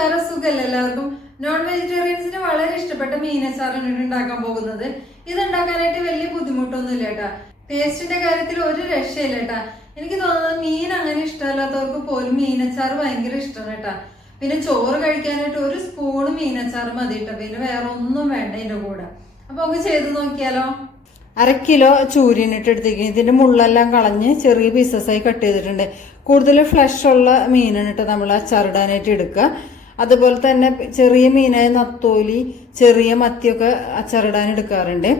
നമസ്കാരം. സുഖല്ലേ എല്ലാവർക്കും? നോൺ വെജിറ്റേറിയൻസിന് വളരെ ഇഷ്ടപ്പെട്ട മീനച്ചാറാണ് ഇവിടെ ഉണ്ടാക്കാൻ പോകുന്നത്. ഇത് ഉണ്ടാക്കാനായിട്ട് വലിയ ബുദ്ധിമുട്ടൊന്നും ഇല്ല കേട്ടാ. ടേസ്റ്റിന്റെ കാര്യത്തിൽ ഒരു രക്ഷയില്ല കേട്ടാ. എനിക്ക് തോന്നുന്നത് മീൻ അങ്ങനെ ഇഷ്ടമല്ലാത്തവർക്ക് പോലും മീനച്ചാറ് ഭയങ്കര ഇഷ്ടമാണ് കേട്ടാ. പിന്നെ ചോറ് കഴിക്കാനായിട്ട് ഒരു സ്പൂണ് മീനച്ചാർ മതി കേട്ടോ. പിന്നെ വേറെ ഒന്നും വേണ്ട ഇതിന്റെ കൂടെ. അപ്പൊ നമുക്ക് ചെയ്ത് നോക്കിയാലോ? അര കിലോ ചൂരിനിട്ട് എടുത്തിരിക്കുന്നത് ഇതിന്റെ മുള്ളെല്ലാം കളഞ്ഞ് ചെറിയ പീസസ് ആയി കട്ട് ചെയ്തിട്ടുണ്ട്. കൂടുതൽ ഫ്ലഷ് ഉള്ള മീനാണ് കേട്ടോ നമ്മൾ അച്ചാറിടാനായിട്ട് എടുക്കുക. അതുപോലെ തന്നെ ചെറിയ മീനായ നത്തോലി ചെറിയ മത്തിയൊക്കെ അച്ചാറിടാൻ എടുക്കാറുണ്ട്.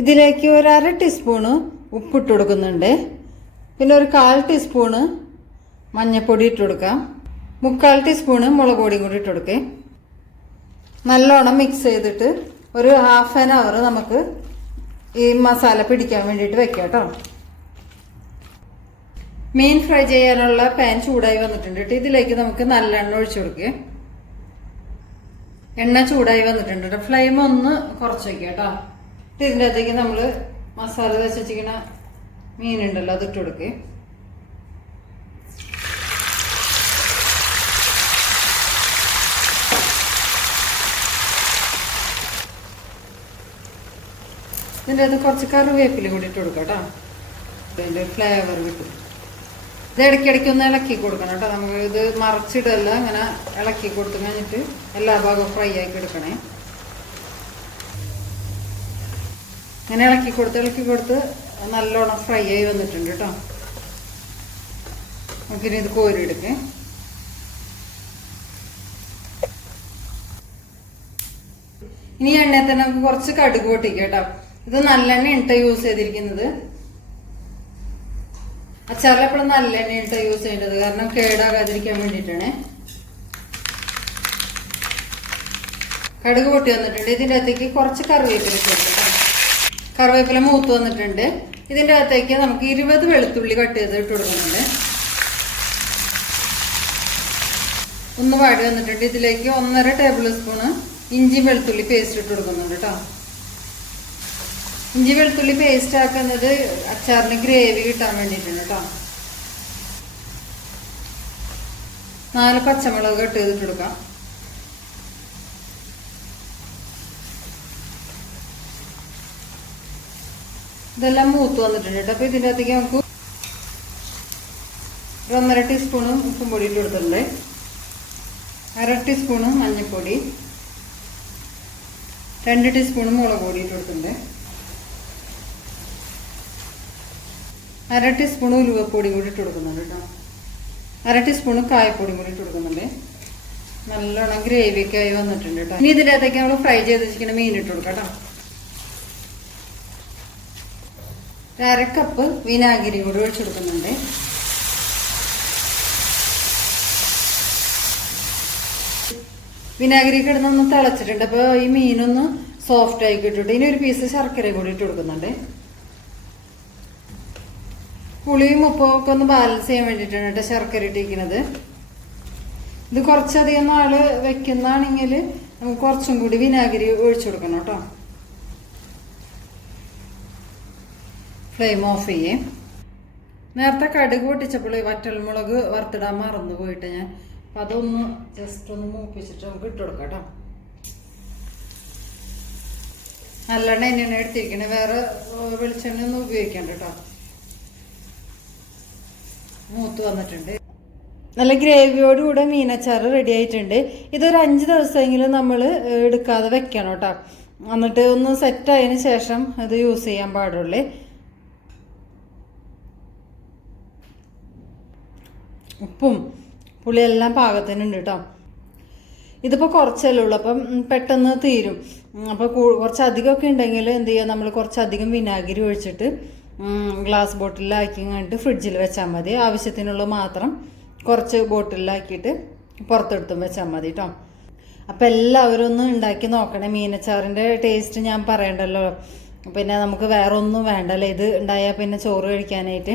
ഇതിലേക്ക് ഒരു അര ടീസ്പൂണ് ഉപ്പിട്ട് കൊടുക്കുന്നുണ്ട്. പിന്നെ ഒരു കാൽ ടീസ്പൂണ് മഞ്ഞൾപ്പൊടി ഇട്ട് കൊടുക്കാം. മുക്കാൽ ടീസ്പൂണ് മുളക് പൊടിയും കൂടി ഇട്ട് കൊടുക്കേ. നല്ലോണം മിക്സ് ചെയ്തിട്ട് ഒരു ഹാഫ് ആൻ അവർ നമുക്ക് ഈ മസാല പിടിക്കാൻ വേണ്ടിയിട്ട് വെക്കാം കേട്ടോ. മീൻ ഫ്രൈ ചെയ്യാനുള്ള പാൻ ചൂടായി വന്നിട്ടുണ്ട് കേട്ടോ ഇതിലേക്ക് നമുക്ക് നല്ല എണ്ണ ഒഴിച്ചു കൊടുക്കുക എണ്ണ ചൂടായി വന്നിട്ടുണ്ട് കേട്ടോ ഫ്ലെയിം ഒന്ന് കുറച്ച് വയ്ക്കുക കേട്ടോ. ഇതിന്റെ അകത്തേക്ക് നമ്മൾ മസാല വെച്ചിരിക്കുന്ന മീനുണ്ടല്ലോ അത് ഇട്ട് കൊടുക്കുക ഇതിന്റെ അത് കുറച്ച് കറിവേപ്പില കൂടി ഇട്ട് കൊടുക്കാം കേട്ടോ. അതിന്റെ ഫ്ലേവർ കിട്ടും. ഇത് ഇടയ്ക്കിടയ്ക്ക് ഒന്ന് ഇളക്കി കൊടുക്കണം കേട്ടോ. നമുക്ക് ഇത് മറച്ചിടല്ല ഇങ്ങനെ ഇളക്കി കൊടുത്തു കഴിഞ്ഞിട്ട് എല്ലാ ഭാഗവും ഫ്രൈ ആക്കി എടുക്കണേ. ഇങ്ങനെ ഇളക്കി കൊടുത്ത് ഇളക്കി കൊടുത്ത് നല്ലോണം ഫ്രൈ ആയി വന്നിട്ടുണ്ട് കേട്ടോ. നമുക്കിനി ഇത് കോരി കോരിയെടുക്കേ. ഇനി എണ്ണയിൽ തന്നെ നമുക്ക് കുറച്ച് കടുക് പൊട്ടിക്കാം കേട്ടോ. ഇത് നല്ലെണ്ണ ഇട്ട യൂസ് ചെയ്തിരിക്കുന്നത്. അച്ചാറിൽ എപ്പോഴും നല്ല ഇട്ട യൂസ് ചെയ്യേണ്ടത്. കാരണം കേടാകാതിരിക്കാൻ വേണ്ടിയിട്ടാണ്. കടുക് പൊട്ടി വന്നിട്ടുണ്ട്. ഇതിന്റെ അകത്തേക്ക് കുറച്ച് കറിവേപ്പില ചേർക്കാം കറിവേപ്പില മൂത്ത് വന്നിട്ടുണ്ട്. ഇതിന്റെ അകത്തേക്ക് നമുക്ക് ഇരുപത് വെളുത്തുള്ളി കട്ട് ചെയ്ത് ഇട്ട് കൊടുക്കുന്നുണ്ട്. ഒന്ന് വാടി വന്നിട്ടുണ്ട്. ഇതിലേക്ക് ഒന്നര ടേബിൾ സ്പൂണ് ഇഞ്ചി വെളുത്തുള്ളി പേസ്റ്റ് ഇട്ട് കൊടുക്കുന്നുണ്ട് കേട്ടോ. ഇഞ്ചി വെളുത്തുള്ളി പേസ്റ്റ് ആക്കുന്നത് അച്ചാറിന് ഗ്രേവി കിട്ടാൻ വേണ്ടിയിട്ടാണ് കേട്ടോ നാല് പച്ചമുളക് കട്ട് ചെയ്തിട്ട് ഇതെല്ലാം മൂത്ത് വന്നിട്ടുണ്ട് കേട്ടോ അപ്പൊ ഇതിന്റെ നമുക്ക് ഒന്നര ടീസ്പൂണ് ഉപ്പും പൊടി ഇട്ട് കൊടുത്തിട്ടുണ്ട്. അര ടീസ്പൂണ് മഞ്ഞൾപ്പൊടി. രണ്ട് ടീസ്പൂണും മുളക് പൊടി ഇട്ട് കൊടുത്തിട്ടുണ്ട്. അര ടീസ്പൂൺ ഉലുവപ്പൊടി കൂടി ഇട്ട് കൊടുക്കുന്നുണ്ട് കേട്ടോ. അര ടീസ്പൂൺ കായപ്പൊടി കൂടി ഇട്ട് കൊടുക്കുന്നുണ്ട്. നല്ലോണം ഗ്രേവി ഒക്കെ ആയി വന്നിട്ടുണ്ട് കേട്ടോ. ഇനി ഇതിന്റെ അകത്തേക്ക് നമ്മൾ ഫ്രൈ ചെയ്ത് വെച്ചിരിക്കുന്ന മീൻ ഇട്ട് കൊടുക്കാം കേട്ടോ. അര കപ്പ് വിനാഗിരി കൂടി ഒഴിച്ചു കൊടുക്കുന്നുണ്ട്. വിനാഗിരി കിടന്നൊന്ന് തിളച്ചിട്ടുണ്ട്. അപ്പോൾ ഈ മീനൊന്ന് സോഫ്റ്റ് ആയി കിട്ടിട്ടുണ്ട് ഇനി ഒരു പീസ് ശർക്കര കൂടി ഇട്ട് കൊടുക്കുന്നുണ്ട്. പുളിയും ഉപ്പും ഒക്കെ ഒന്ന് ബാലൻസ് ചെയ്യാൻ വേണ്ടിയിട്ടാണ് കേട്ടോ ശർക്കര ഇട്ടിരിക്കുന്നത്. ഇത് കുറച്ചധികം നാൾ വെക്കുന്നതാണെങ്കിൽ നമുക്ക് കുറച്ചും കൂടി വിനാഗിരി ഒഴിച്ചു കൊടുക്കണം കേട്ടോ. ഫ്ലെയിം ഓഫ് ചെയ്യേ. നേരത്തെ കടുക് പൊട്ടിച്ചപ്പോൾ വറ്റൽമുളക് വറുത്തിടാൻ മറന്നു പോയിട്ട് ഞാൻ. അപ്പം അതൊന്ന് ജസ്റ്റ് ഒന്ന് മൂപ്പിച്ചിട്ട് നമുക്ക് ഇട്ട് കൊടുക്കാം കേട്ടോ. നല്ലെണ്ണ തന്നെയാണ് എടുത്തിരിക്കണേ വേറെ വെളിച്ചെണ്ണ ഒന്നും ഉപയോഗിക്കണ്ട കേട്ടോ. മൂത്ത് വന്നിട്ടുണ്ട്. നല്ല ഗ്രേവിയോടുകൂടെ മീനച്ചാറ് റെഡി ആയിട്ടുണ്ട്. ഇതൊരു അഞ്ച് ദിവസമെങ്കിലും നമ്മൾ എടുക്കാതെ വെക്കണം കേട്ടോ. എന്നിട്ട് ഒന്ന് സെറ്റ് ആയതിന് ശേഷം ഇത് യൂസ് ചെയ്യാൻ പാടുള്ളൂ. ഉപ്പും പുളിയെല്ലാം പാകത്തിനുണ്ട് കേട്ടോ. ഇതിപ്പോൾ കുറച്ചല്ലേ ഉള്ളൂ അപ്പം പെട്ടെന്ന് തീരും. അപ്പോൾ കുറച്ചധികമൊക്കെ ഉണ്ടെങ്കിൽ എന്ത് ചെയ്യുക നമ്മൾ കുറച്ചധികം വിനാഗിരി ഒഴിച്ചിട്ട് ഗ്ലാസ് ബോട്ടിലാക്കി കണ്ടിട്ട് ഫ്രിഡ്ജിൽ വെച്ചാൽ മതി. ആവശ്യത്തിനുള്ള മാത്രം കുറച്ച് ബോട്ടിലാക്കിയിട്ട് പുറത്തെടുത്തും വെച്ചാൽ മതി കേട്ടോ അപ്പോൾ എല്ലാവരും ഒന്ന് ഉണ്ടാക്കി നോക്കണേ. മീനച്ചാറിന്റെ ടേസ്റ്റ് ഞാൻ പറയണ്ടല്ലോ. പിന്നെ നമുക്ക് വേറെ ഒന്നും വേണ്ടല്ലോ? ഇത് ഉണ്ടായാൽ പിന്നെ ചോറ് കഴിക്കാനായിട്ട്.